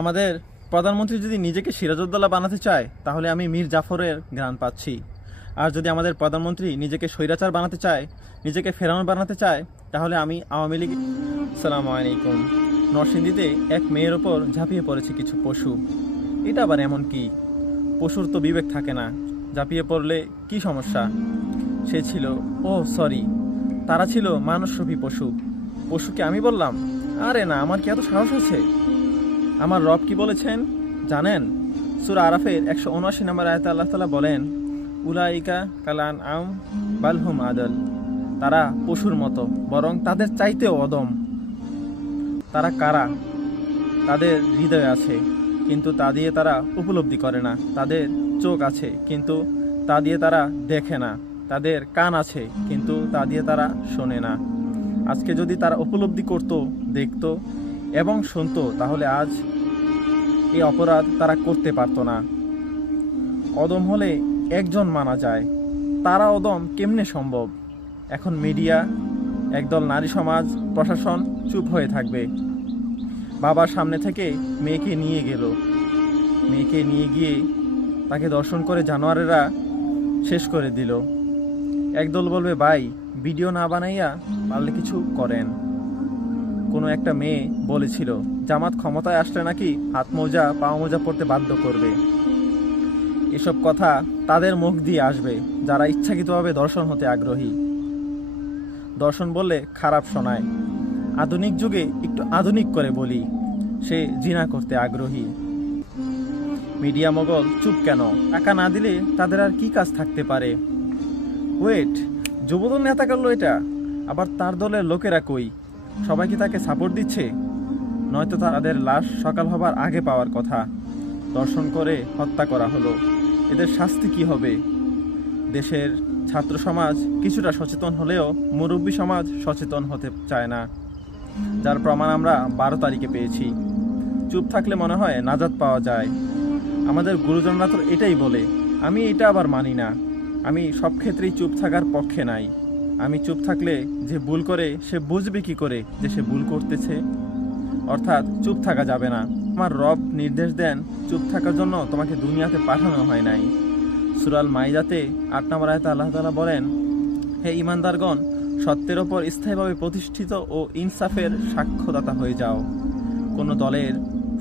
আমাদের প্রধানমন্ত্রী যদি নিজেকে সিরাজউদ্দৌলা বানাতে চায় তাহলে আমি মীর জাফরের ঘ্রাণ পাচ্ছি। আর যদি আমাদের প্রধানমন্ত্রী নিজেকে স্বৈরাচার বানাতে চায়, নিজেকে ফেরাউন বানাতে চায়, তাহলে আমি আওয়ামী লীগ। আসসালামু আলাইকুম। নরসিংদীতে এক মেয়ের ওপর ঝাঁপিয়ে পড়েছে কিছু পশু। এটা আবার এমন কি? পশুর তো বিবেক থাকে না, ঝাঁপিয়ে পড়লে কি সমস্যা? সে ছিল, সরি, তারা ছিল মানুষরূপী পশু। পশুকে আমি বললাম? আরে না, আমার কি এত সাহস আছে? আমার রব কি বলেছেন জানেন? সূরা আরাফের 179 নম্বর আয়াতে আল্লাহ তাআলা বলেন, উলাইকা কালান আম বালহুম আদল। তারা পশুর মতো, বরং তাদের চাইতেও অদম। তারা কারা? তাদের হৃদয় আছে, কিন্তু তা দিয়ে তারা উপলব্ধি করে না। তাদের চোখ আছে, কিন্তু তা দিয়ে তারা দেখে না। তাদের কান আছে, কিন্তু তা দিয়ে তারা শোনে না। আজকে যদি তারা উপলব্ধি করত, দেখত এবং শুনতো, তাহলে আজ এই অপরাধ তারা করতে পারত না। অদম হলে একজন মানা যায়, তারা অদম কেমনে সম্ভব? এখন মিডিয়া, একদল নারী সমাজ, প্রশাসন চুপ হয়ে থাকবে। বাবার সামনে থেকে মেয়েকে নিয়ে গেল, মেয়েকে নিয়ে গিয়ে তাকে দর্শন করে জানোয়ারেরা শেষ করে দিল। একদল বলবে, ভাই ভিডিও না বানাইয়া পারলে কিছু করেন। কোনো একটা মেয়ে বলেছিল, জামাত ক্ষমতায় আসলে নাকি হাত মোজা পা মোজা পড়তে বাধ্য করবে। এসব কথা তাদের মুখ দিয়ে আসবে যারা ইচ্ছাকৃতভাবে দর্শন হতে আগ্রহী। দর্শন বললে খারাপ শোনায়। আধুনিক যুগে একটু আধুনিক করে বলি, সে জিনা করতে আগ্রহী। মিডিয়া mogul চুপ কেন? টাকা না দিলে তাদের আর কি কাজ থাকতে পারে? ওয়েট, যুবদল নেতা করলো এটা, আবার তার দলের লোকেরা কই? সবাই কি তাকে সাপোর্ট দিচ্ছে? নয়তো তাদের লাশ সকাল হবার আগে পাওয়ার কথা। দর্শন করে হত্যা করা হলো, এদের শাস্তি কি হবে? দেশের ছাত্র সমাজ কিছুটা সচেতন হলেও মুরব্বী সমাজ সচেতন হতে চায় না, যার প্রমাণ আমরা 12 তারিখে পেয়েছি। চুপ থাকলে মনে হয় নাজাত পাওয়া যায়। আমাদের গুরুজনরা তো এটাই বলে। আমি এটা আবার মানি না। আমি সব ক্ষেত্রেই চুপ থাকার পক্ষে নাই। আমি চুপ থাকলে যে ভুল করে সে বুঝবে কি করে যে সে ভুল করতেছে? অর্থাৎ চুপ থাকা যাবে না। আমার রব নির্দেশ দেন, চুপ থাকার জন্য তোমাকে দুনিয়াতে পাঠানো হয় নাই। সূরা আল মাইদাতে 8 নম্বর আয়াতে আল্লাহ তাআলা বলেন, হে ঈমানদারগণ, সত্যের ওপর স্থায়ীভাবে প্রতিষ্ঠিত ও ইনসাফের সাক্ষ্যদাতা হয়ে যাও। কোনো দলের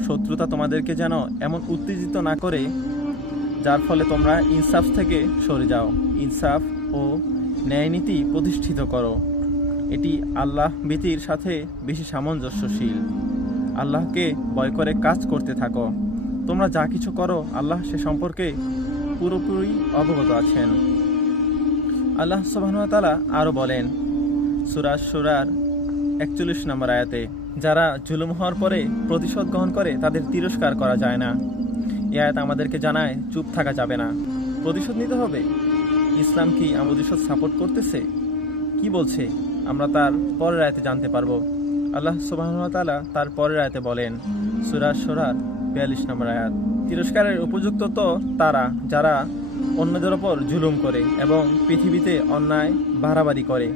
শত্রুতা তোমাদেরকে যেন এমন উত্তেজিত না করে যার ফলে তোমরা ইনসাফ থেকে সরে যাও। ইনসাফ ও ন্যায়নীতি প্রতিষ্ঠিত করো। এটি আল্লাহ ভীতির সাথে বেশি সামঞ্জস্যশীল। আল্লাহকে ভয় করে কাজ করতে থাকো। তোমরা যা কিছু করো আল্লাহ সে সম্পর্কে পুরোপুরি অবগত আছেন। আল্লাহ সুবহানাহু ওয়া তাআলা আরও বলেন সূরা শুরার 41 নম্বর আয়াতে, যারা জুলুম হওয়ার পরে প্রতিশোধ গ্রহণ করে তাদের তিরস্কার করা যায় না। এই আয়াত আমাদেরকে জানায় চুপ থাকা যাবে না, প্রতিশোধ নিতে হবে। ইসলাম কি আমাদের প্রতিশোধ সাপোর্ট করতেছে? কি বলছে আমরা তার পরের আয়াতে জানতে পারবো। আল্লাহ সুবহানাহু ওয়া তাআলা তার পরের আয়াতে বলেন, সূরা শুরার 42 নম্বর আয়াত, তিরস্কারের উপযুক্ত তো তারা যারা অন্যদের ওপর জুলুম করে এবং পৃথিবীতে অন্যায় বাড়াবাড়ি করে।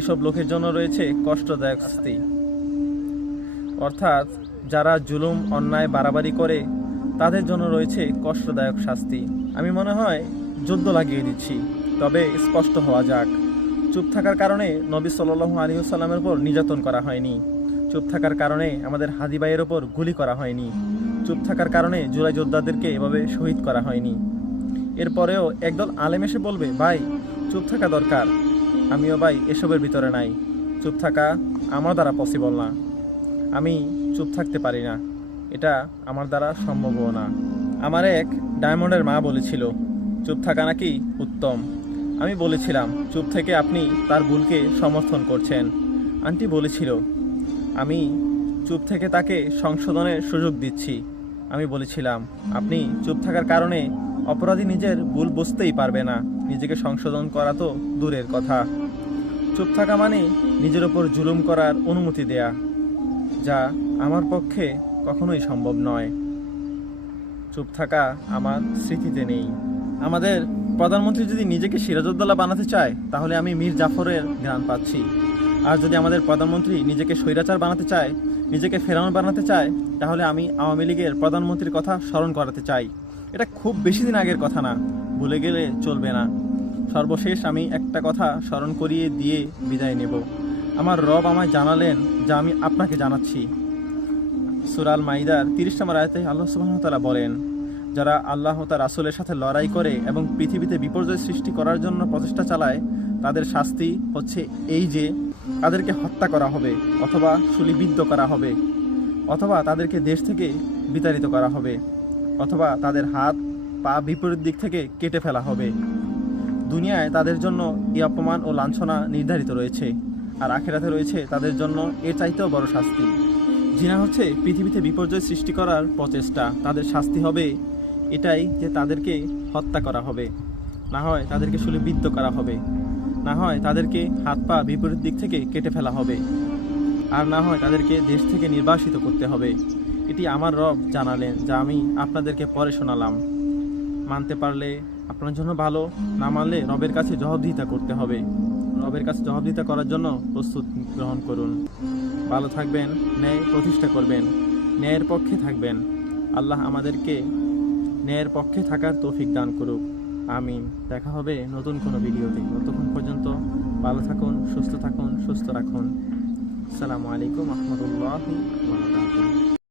এসব লোকের জন্য রয়েছে কষ্টদায়ক শাস্তি। অর্থাৎ যারা জুলুম অন্যায় বাড়াবাড়ি করে তাদের জন্য রয়েছে কষ্টদায়ক শাস্তি। আমি মনে হয় যুদ্ধ লাগিয়ে দিচ্ছি, তবে স্পষ্ট হওয়া যাক, চুপ থাকার কারণে নবী সাল্লাল্লাহু আলাইহি ওয়াসাল্লামের উপর নির্যাতন করা হয়নি। চুপ থাকার কারণে আমাদের হাদি ভাইয়ের ওপর গুলি করা হয়নি। চুপ থাকার কারণে জুলাই যোদ্ধাদেরকে এভাবে শহীদ করা হয়নি। এরপরেও একদল আলেম এসে বলবে, ভাই চুপ থাকা দরকার। আমিও ভাই এসবের ভিতরে নাই। চুপ থাকা আমার দ্বারা পসিবল না। আমি চুপ থাকতে পারি না, এটা আমার দ্বারা সম্ভবও না। আমার এক ডায়মন্ডের মা বলেছিল চুপ থাকা নাকি উত্তম। আমি বলেছিলাম, চুপ থেকে আপনি তার ভুলকে সমর্থন করছেন। আন্টি বলেছিল, আমি চুপ থেকে তাকে সংশোধনের সুযোগ দিচ্ছি। আমি বলেছিলাম, আপনি চুপ থাকার কারণে অপরাধী নিজের ভুল বুঝতেই পারবে না, নিজেকে সংশোধন করা তো দূরের কথা। চুপ থাকা মানে নিজের ওপর জুলুম করার অনুমতি দেয়া, যা আমার পক্ষে কখনোই সম্ভব নয়। চুপ থাকা আমার স্মৃতিতে নেই। আমাদের প্রধানমন্ত্রী যদি নিজেকে সিরাজউদ্দৌলা বানাতে চায় তাহলে আমি মীর জাফরের ঘ্রাণ পাচ্ছি। আর যদি আমাদের প্রধানমন্ত্রী নিজেকে স্বৈরাচার বানাতে চায়, নিজেকে ফেরাউন বানাতে চায়, তাহলে আমি আওয়ামী লীগের প্রধানমন্ত্রীর কথা স্মরণ করাতে চাই। এটা খুব বেশি দিন আগের কথা না, ভুলে গেলে চলবে না। সর্বশেষ আমি একটা কথা স্মরণ করিয়ে দিয়ে বিদায় নেব। আমার রব আমায় জানালেন, যা আমি আপনাকে জানাচ্ছি। সূরা আল মাইদার 30 নম্বর আয়াতে আল্লাহ সুবহানাহু ওয়া তাআলা বলেন, যারা আল্লাহ ও তার রাসূলের সাথে লড়াই করে এবং পৃথিবীতে বিপর্যয় সৃষ্টি করার জন্য প্রচেষ্টা চালায়, তাদের শাস্তি হচ্ছে এই যে তাদেরকে হত্যা করা হবে, অথবা শূলিবিদ্ধ করা হবে, অথবা তাদেরকে দেশ থেকে বিতাড়িত করা হবে, অথবা তাদের হাত পা বিপরীত দিক থেকে কেটে ফেলা হবে। দুনিয়ায় তাদের জন্য এই অপমান ও লাঞ্ছনা নির্ধারিত রয়েছে, আর আখিরাতে রয়েছে তাদের জন্য এর চাইতেও বড় শাস্তি। জিনা হচ্ছে পৃথিবীতে বিপর্যয় সৃষ্টি করার প্রচেষ্টা। তাদের শাস্তি হবে এটাই যে তাদেরকে হত্যা করা হবে, না হয় তাদেরকে শূলিবিদ্ধ করা হবে, না হয় তাদেরকে হাত পা বিপরীত দিক থেকে কেটে ফেলা হবে, আর না হয় তাদেরকে দেশ থেকে নির্বাসিত করতে হবে। এটি আমার রব জানালেন, যা আমি আপনাদেরকে পরে শোনালাম। মানতে পারলে আপনার জন্য ভালো, না মানলে রবের কাছে জবাবদিহিতা করতে হবে। রবের কাছে জবাবদিহিতা করার জন্য প্রস্তুত গ্রহণ করুন। ভালো থাকবেন, ন্যায় প্রতিষ্ঠা করবেন, ন্যায়ের পক্ষে থাকবেন। আল্লাহ আমাদেরকে ন্যায়ের পক্ষে থাকার তৌফিক দান করুক। আমিন। দেখা হবে নতুন কোনো ভিডিওতে। ততক্ষণ পর্যন্ত ভালো থাকুন, সুস্থ থাকুন, সুস্থ রাখুন। আসসালামু আলাইকুম ওয়া রাহমাতুল্লাহি ওয়া বারাকাতুহু।